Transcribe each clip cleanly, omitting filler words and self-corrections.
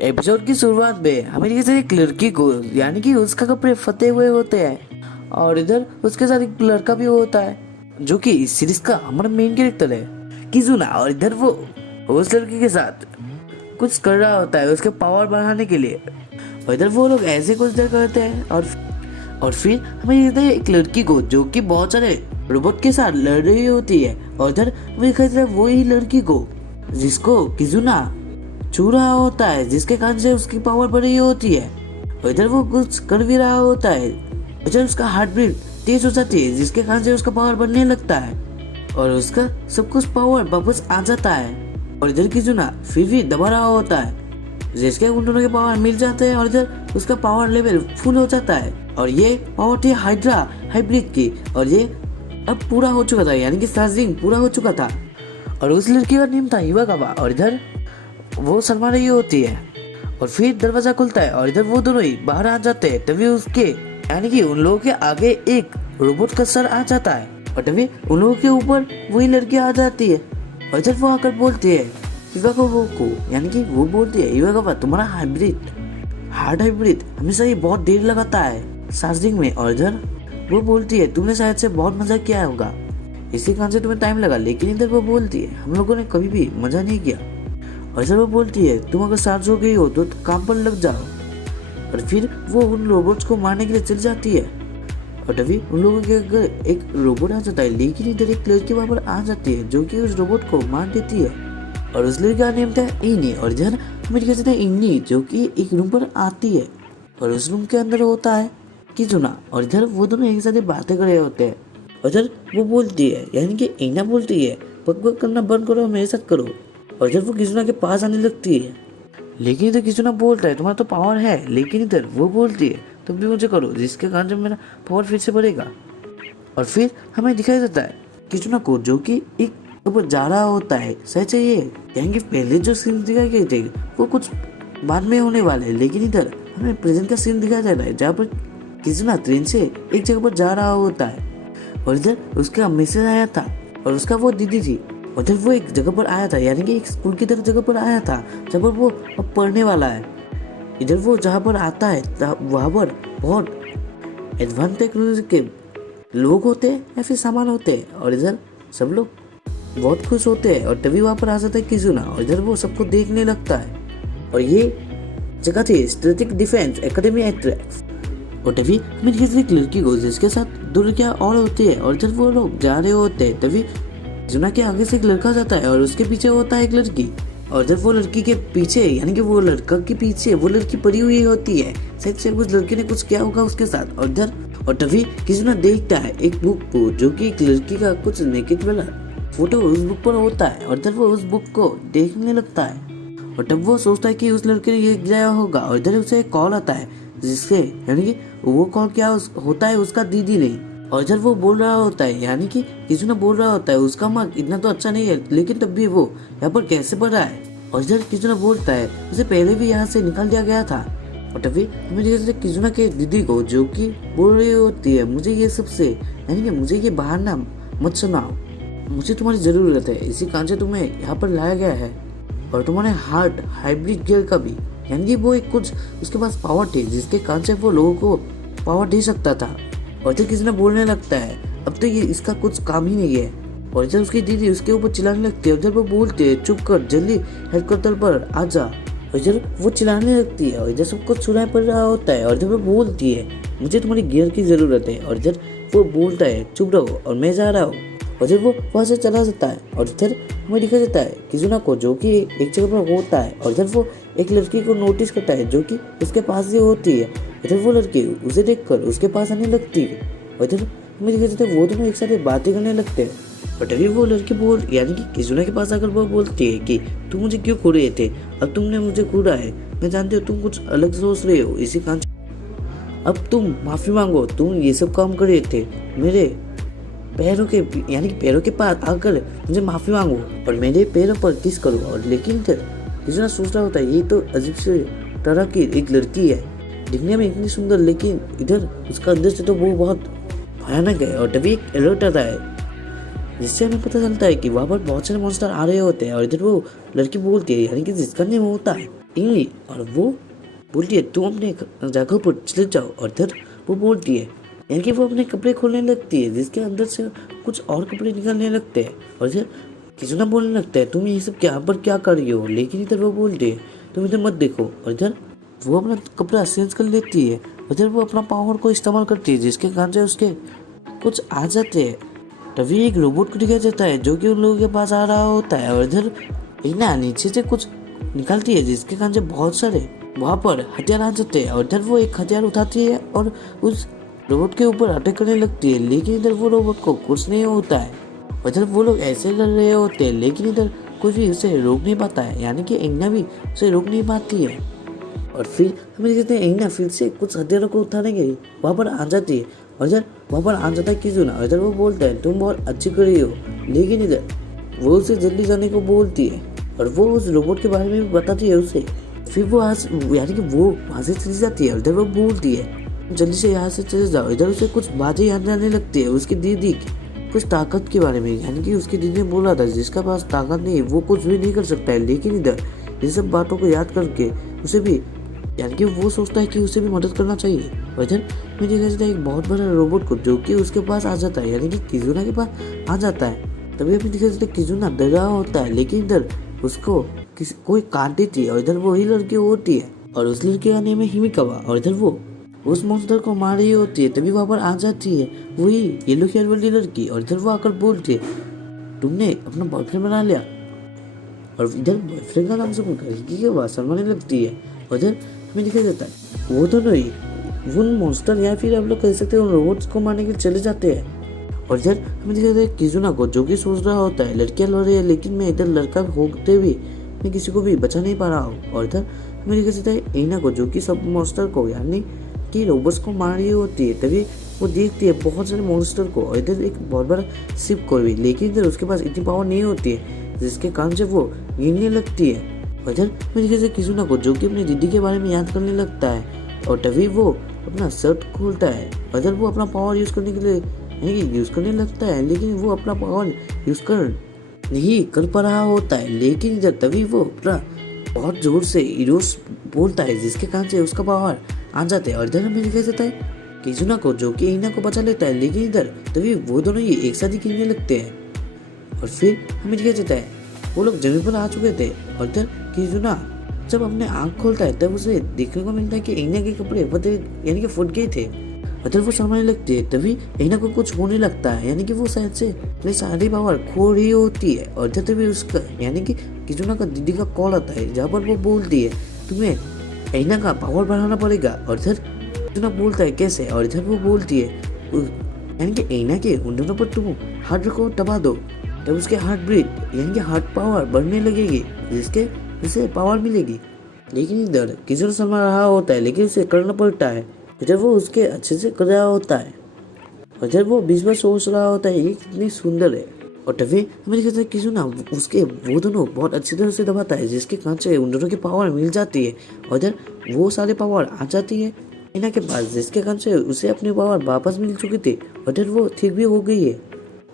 Episode की शुरुआत में हमें किसी एक लड़की को यानी कि उसका कपड़े फटे हुए होते हैं और इधर उसके साथ एक लड़का भी होता है जो कि इस सीरीज का हमारा मेन कैरेक्टर है किजुना। और इधर वो उस लड़की के साथ कुछ कर रहा होता है उसके पावर बढ़ाने के लिए। और इधर वो लोग ऐसे कुछ देर करते हैं और फिर हमें इधर एक लड़की को जो कि बहुत सारे रोबोट के साथ लड़ रही होती है। और इधर हमें दिखाई वही लड़की को जिसको किजुना छू रहा होता है, जिसके कारण से उसकी पावर बढ़ रही होती है। और इधर वो कुछ कर भी रहा होता है, इधर उसका हार्ट बीट तेज हो जाती है जिसके कारण से उसका पावर बढ़ने लगता है और उसका सब कुछ पावर वापस आ जाता है। और इधर किजुना फिर भी दबा रहा होता है जिसके उन दोनों के पावर मिल जाते हैं और इधर उसका पावर लेवल फुल हो जाता है। और ये पावर थी हाइड्रा हाइब्रिड की और ये अब पूरा हो चुका था, यानी कि चार्जिंग पूरा हो चुका था। और उस लड़की का नेम था इवागावा। और इधर वो शर्मा रही होती है और फिर दरवाजा खुलता है और इधर वो दोनों ही बाहर आ जाते हैं। तभी उसके यानी कि उन लोगों के आगे एक रोबोट का सर आ जाता है और तभी उन लोगों के ऊपर वही लड़की आ जाती है। और इधर वो आकर बोलती है इवागावा को, यानी कि वो बोलती है इवागावा तुम्हारा हार्ट हाइब्रिड हमेशा ही बहुत देर लगाता है चार्जिंग में। और इधर वो बोलती है तुमने शायद से बहुत मजा किया होगा, इसी कारण से तुम्हें टाइम लगा। लेकिन इधर वो बोलती है हम लोगों ने कभी भी मजा नहीं किया। और इधर वो बोलती है तुम अगर चार्ज हो गई हो तो काम पर लग जाओ। और फिर वो उन रोबोट्स को मारने के लिए चल जाती है और तभी उन लोगों के घर एक रोबोट आ जाता है। लेकिन इधर एक लड़की वहां पर आ जाती है जो कि उस रोबोट को मार देती है और उस लड़की का नेम था इनी। और इधर हमें कहते हैं इन्नी जो कि एक रूम पर आती है और उस रूम के अंदर होता है किजुना। और इधर वो दोनों एक साथ बातें कर रहे होते हैं। और इधर वो बोलती है यानी कि इना बोलती है बकबक करना बंद करो, मेरे साथ करो। और इधर वो किजुना के पास आने लगती है लेकिन इधर किजुना बोलता है तुम्हारा तो पावर है, लेकिन इधर वो बोलती है तुम भी मुझे करो जिसके कारण से मेरा पावर फिर से बढ़ेगा। और फिर हमें दिखाई देता है किजुना को जो कि एक ऊपर जा रहा होता है। सच है ये, यानी कि पहले जो सीन दिखाए गए थे वो कुछ बाद में होने वाले हैं, लेकिन इधर हमें प्रेजेंट का सीन दिखाया जा रहा है जहाँ पर किजुना ट्रेन से एक जगह पर जा रहा होता है। और इधर उसका मैसेज आया था और उसका वो दीदी थी। उधर वो एक जगह पर आया था, यानी कि एक स्कूल की तरह जगह पर आया था जहाँ पर वो अब पढ़ने वाला है। इधर वो जहाँ पर आता है वहाँ पर बहुत एडवांस टेक्नोलॉजी के लोग होते हैं या फिर सामान होते हैं। और इधर सब लोग बहुत खुश होते हैं और तभी वहाँ पर आ जाता है किजुना और इधर वो सबको देखने लगता है। और ये जगह थी स्ट्रेटेजिक डिफेंस एकेडमी एट्रैक्स। और तभी हमें एक लड़की को जिसके साथ दो लड़कियाँ और होती है और इधर वो लोग जा रहे होते हैं। तभी किजुना के आगे से एक लड़का जाता है और उसके पीछे होता है एक लड़की। और जब वो लड़की के पीछे यानी कि वो लड़का के पीछे वो लड़की पड़ी हुई होती है, शायद से उस लड़के ने कुछ किया होगा उसके साथ। और इधर और तभी किजुना देखता है एक बुक को जो कि एक लड़की का कुछ नेकेड वाला फोटो उस बुक पर होता है। और इधर वो उस बुक को देखने लगता है और तब वो सोचता है कि उस लड़के ने ये गिराया होगा। और इधर उसे एक कॉल आता है जिससे यानी कि वो कॉल क्या होता है उसका दीदी ने। और इधर वो बोल रहा होता है यानी कि किजुना बोल रहा होता है उसका मार्क इतना तो अच्छा नहीं है, लेकिन तब भी वो यहाँ पर कैसे पढ़ रहा है। और इधर किजुना बोलता है उसे पहले भी यहाँ से निकाल दिया गया था। और तभी हमें किजुना के दीदी को जो कि बोल रही होती है मुझे ये सबसे यानी कि मुझे ये बहाना मत सुनाओ, मुझे तुम्हारी जरूरत है, इसी कारण से तुम्हें यहाँ पर लाया गया है। और तुम्हारे हार्ट हाइब्रिड गियर का भी यानी कि वो एक कुछ उसके पास पावर थी जिसके कारण से वो लोगों को पावर दे सकता था। और इधर किसी ने बोलने लगता है अब तो ये इसका कुछ काम ही नहीं है। और इधर उसकी दीदी उसके ऊपर चिल्लाने लगती है। उधर वो बोलते है चुप कर, जल्दी हेडक्वार्टर पर आ जा। और इधर वो चिल्लाने लगती है और इधर सबको सुनाई पड़ रहा होता है। और इधर वो बोलती है मुझे तुम्हारी गियर की जरूरत है। और इधर वो बोलता है चुप रहो और मैं जा रहा हूँ। और इधर वो वहाँ से चला जाता है। और इधर हमें दिखा देता है किजुना को जो कि एक जगह पर होता है। और इधर वो एक लड़की को नोटिस करता है जो कि उसके पास ही होती है। इधर वो लड़की उसे देखकर उसके पास आने लगती है। और इधर हमें दिखा देता है वो दोनों एक साथ बातें करने लगते हैं। और तभी वो लड़की यानी कि किजुना के पास आकर वो बोलती है कि तुम मुझे क्यों खो रहे थे, अब तुमने मुझे कूड़ा है, मैं जानती हूँ तुम कुछ अलग सोच रहे हो, इसी कारण अब तुम माफी मांगो, तुम ये सब काम कर रहे थे, मेरे पैरों के यानी कि पैरों के पास आकर मुझे माफी मांगो और मेरे पैरों पर किस करो। और लेकिन इधर किजुना सोच रहा होता है ये तो अजीब से तरह की एक लड़की है, दिखने में इतनी सुंदर, लेकिन इधर उसका अंदर से तो वो बहुत भयानक है। और तभी एक अलर्ट आता है जिससे हमें पता चलता है कि वहाँ पर बहुत सारे मॉन्स्टर आ रहे होते हैं। और इधर वो लड़की बोलती है यानी कि जिसका नेम होता है इंग्ली और वो बोलती है तुम अपने जगह पर चले जाओ, और इधर वो बोलती है यानी कि वो अपने कपड़े खोलने लगती है जिसके अंदर से कुछ और कपड़े निकलने लगते हैं, और इधर किजुना बोलने लगता है तुम ये सब क्या पर क्या कर रही हो, लेकिन इधर वो बोलती है तुम इधर मत देखो, और इधर वो अपना कपड़ा चेंज कर लेती है, इधर वो अपना पावर को इस्तेमाल करती है जिसके कारण से उसके कुछ आ जाते हैं। तभी एक रोबोट को दिखाया जाता है जो कि उन लोगों के पास आ रहा होता है, और इधर इना नीचे से कुछ निकालती है जिसके कारण से बहुत सारे वहाँ पर हथियार आ जाते हैं, और इधर वो एक हथियार उठाती है और उस रोबोट के ऊपर अटैक करने लगती है, लेकिन इधर वो रोबोट को कुछ नहीं होता है। और इधर वो लोग ऐसे लड़ रहे होते हैं लेकिन इधर कोई भी उसे रोक नहीं पाता है, यानी कि इंगना भी उसे रोक नहीं पाती है। और फिर हमें कहते हैं इंगना फिर से कुछ हथियारों को उठाने के लिए वहाँ पर आ जाती है, और इधर वहाँ पर आ जाता है किजुना, और इधर वो बोलता है तुम बहुत अच्छी कर रही हो, लेकिन इधर वो उसे जल्दी जाने को बोलती है, और वो उस रोबोट के बारे में भी बताती है उसे। फिर वो यानी कि वो वहाँ से चली जाती है, और इधर वो बोलती है जल्दी से यहाँ से चले जाओ। इधर उसे कुछ बातें याद आने लगती है उसकी दीदी की कुछ ताकत के बारे में, यानी कि उसकी दीदी ने बोला था जिसका पास ताकत नहीं वो कुछ भी नहीं कर सकता है, लेकिन इधर ये सब बातों को याद करके उसे भी यानी कि वो सोचता है कि उसे भी मदद करना चाहिए। और इधर में देखा जाता है एक बहुत बड़ा रोबोट को जो कि उसके पास आ जाता है, यानी कि किजुना के पास आ जाता है। तभी अभी देखा जाता है किजुना डर रहा होता है, लेकिन इधर उसको कोई काट देती है, और इधर वही लड़की होती है और उस लड़के का नाम है हिमिकावा, और इधर वो उस मॉन्स्टर को मार रही होती है। तभी वहाँ पर आ जाती है वही येलो हेयर वाली लड़की, और इधर वो आकर बोलती है तुमने अपना बॉयफ्रेंड बना लिया, और इधर बॉयफ्रेंड का नाम सुनकर लड़की की आवाज शर्माने लगती है। और इधर हमें दिखाया जाता है वो दोनों ही वो मॉन्स्टर या फिर आप लोग कह सकते हैं उन रोबोट्स को मारने के लिए चले जाते हैं। और इधर हमें दिखाया जाता है किजुना को जो कि सोच रहा होता है लड़कियां लड़ रही है लेकिन मैं इधर लड़का होते भी मैं किसी को भी बचा नहीं पा रहा हूँ। और इधर हमें दिखाया जाता है एना को जो कि सब मॉन्स्टर को यानी कि रोबोट्स को मार रही होती है। तभी वो देखती है बहुत सारे मॉन्स्टर को, और इधर एक बहुत बड़ा शिप को भी, लेकिन इधर उसके पास इतनी पावर नहीं होती है जिसके कारण से वो गिरने लगती है। और इधर मेरे ख्याल से किजुना को जो कि अपनी दीदी के बारे में याद करने लगता है, और तभी वो अपना शर्ट खोलता है, और इधर वो अपना पावर यूज करने के लिए यानी कि यूज करने लगता है, लेकिन वो अपना पावर यूज कर नहीं कर पा रहा होता है। लेकिन इधर तभी वो अपना बहुत जोर से इरोस बोलता है जिसके कारण से उसका पावर आ जाते हैं। और इधर हमें दिखाया जाता है किजुना को जो कि इना को बचा लेता है, लेकिन इधर तभी वो दोनों ही एक साथ ही गिरने लगते हैं। और फिर हमें दिखाया जाता है वो लोग जमीन पर आ चुके थे, और इधर किजुना जब अपने आँख खोलता है तब उसे देखने को मिलता है कि इना के कपड़े यानी कि फट गए थे। इधर वो शर्माने लगती है, तभी इना को कुछ होने लगता है, यानी कि वो शायद से अपनी सारी पावर खो रही होती है। और इधर तभी उसका यानी कि किजुना का दीदी का कॉल आता है जहाँ पर वो बोलती है तुम्हें एना का पावर बढ़ाना पड़ेगा। और इधर किजुना बोलता है कैसे, और इधर वो बोलती है यानी कि एना के उन दोनों पर तुम हार्ट को दबा दो, तब उसके हार्ट ब्रीथ यानी कि हार्ट पावर बढ़ने लगेगी जिसके उसे पावर मिलेगी। लेकिन इधर किजुना शर्मा रहा होता है लेकिन उसे करना पड़ता है, इधर वो उसके अच्छे से कर रहा होता है, और इधर वो 20 बार सोच रहा होता है ये कितनी सुंदर है। और तभी हमें कहते हैं किजुना उसके वो दोनों बहुत अच्छी तरह से दबाता है जिसके कारण से उन दोनों की पावर मिल जाती है, और इधर वो सारे पावर आ जाती है इना के पास जिसके कारण से उसे अपनी पावर वापस मिल चुकी थी, और इधर वो ठीक भी हो गई है।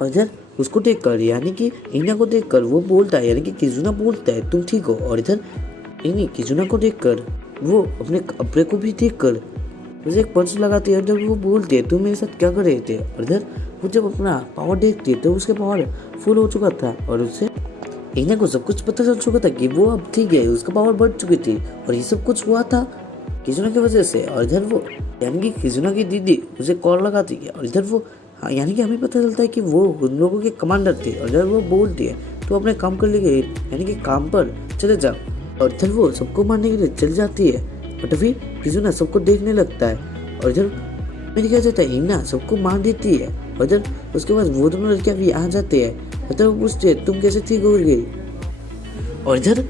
और इधर उसको देखकर यानी कि इना को देखकर वो बोलता है यानी कि किजुना बोलता है तुम ठीक हो, और इधर इन्हीं किजुना को देखकर वो अपने कपड़े को भी देखकर उसे एक पंच लगाती है, और जब वो बोलती है तुम मेरे साथ क्या कर रहे थे। और इधर वो जब अपना पावर देखती है तो उसके पावर फुल हो चुका था, और उससे इना को सब कुछ पता चल चुका था कि वो अब ठीक है उसका पावर बढ़ चुकी थी, और ये सब कुछ हुआ था किजुना की वजह से। और इधर वो यानी कि किजुना की दीदी उसे कॉल लगाती है, और इधर वो यानी कि हमें पता चलता है कि वो उन लोगों के कमांडर थे, और इधर वो बोलती है तो अपने काम कर लिए यानी कि काम पर चले जाओ। और इधर वो सबको मारने के लिए चल जाती है, और तभी किजुना सबको देखने लगता है, और इधर मैंने क्या जाता है इना सबको मार देती है। और इधर उसके बाद वो दोनों लड़कियां भी आ जाते हैं, इधर वो पूछते हैं तुम कैसे ठीक हो गई। और इधर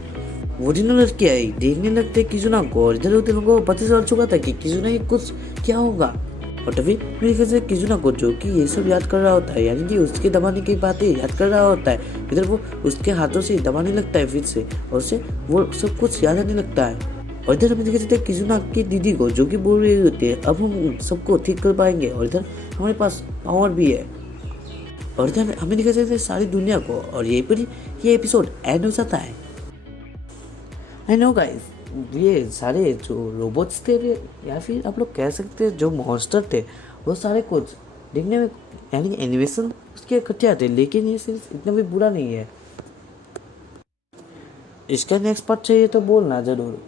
वो दोनों लड़कियां देखने लगते किजुना को, और इधर उन लोगों को पता चल चुका था कि किजुना ये कुछ क्या होगा। और तभी मेरे ख्याल से किजुना को जो कि ये सब याद कर रहा होता है यानी कि उसके दबाने की बातें याद कर रहा होता है, इधर वो उसके हाथों से दबाने लगता है फिर से, और उससे वो सब कुछ याद आने लगता है। और इधर हमें देखते हैं किजुना की दीदी को जो कि बोल रही होती है अब हम सबको ठीक कर पाएंगे, और इधर हमारे पास पावर भी है। और इधर हमें दिखा जाता है सारी दुनिया को, और यहीं पर ये एपिसोड एंड हो जाता है। आई नो गाइस ये सारे जो रोबोट्स थे या फिर आप लोग कह सकते हैं जो मॉन्स्टर थे, वो सारे कुछ देखने में यानी एनिमेशन उसके घटिया थे, लेकिन ये सीरीज इतना भी बुरा नहीं है। इसका नेक्स्ट पार्ट चाहिए तो बोलना ज़रूर।